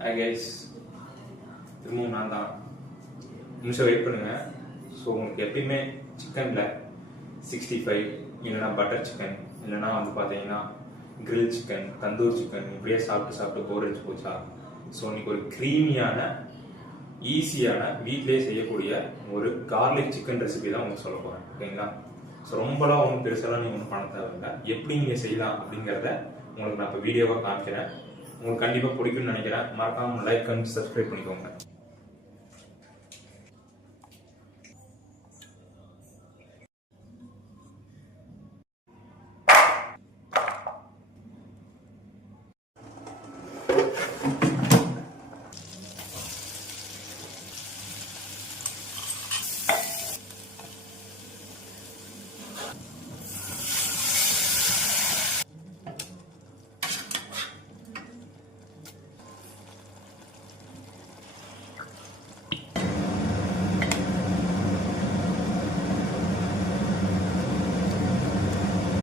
Hi guys, திரும்பவும் நான் தான். நிமிஷம் வெயிட் பண்ணுங்க. ஸோ உங்களுக்கு எப்பயுமே சிக்கனில் 65 இல்லைனா பட்டர் சிக்கன் இல்லைனா வந்து பார்த்தீங்கன்னா கிரில் சிக்கன், தந்தூர் சிக்கன் இப்படியே சாப்பிட்டு போர் அடிச்சு போச்சா? ஸோ இன்னைக்கு ஒரு க்ரீமியான ஈஸியான வீட்டிலேயே செய்யக்கூடிய ஒரு கார்லிக் சிக்கன் ரெசிபி தான் உங்களுக்கு சொல்ல போகிறேன். ஓகேங்களா? ஸோ ரொம்பலாம் ஒன்றும் பெருசாலாம் நீங்கள் ஒன்றும் பண்ண தேவையில்லை. எப்படி நீங்கள் செய்யலாம் அப்படிங்கிறத உங்களுக்கு நான் இப்போ வீடியோவாக காமிக்கிறேன். உங்களுக்கு கண்டிப்பாக பிடிக்கும்னு நினைக்கிறேன். மறக்காம லைக் அண்ட் சப்ஸ்கிரைப் பண்ணிக்கோங்க.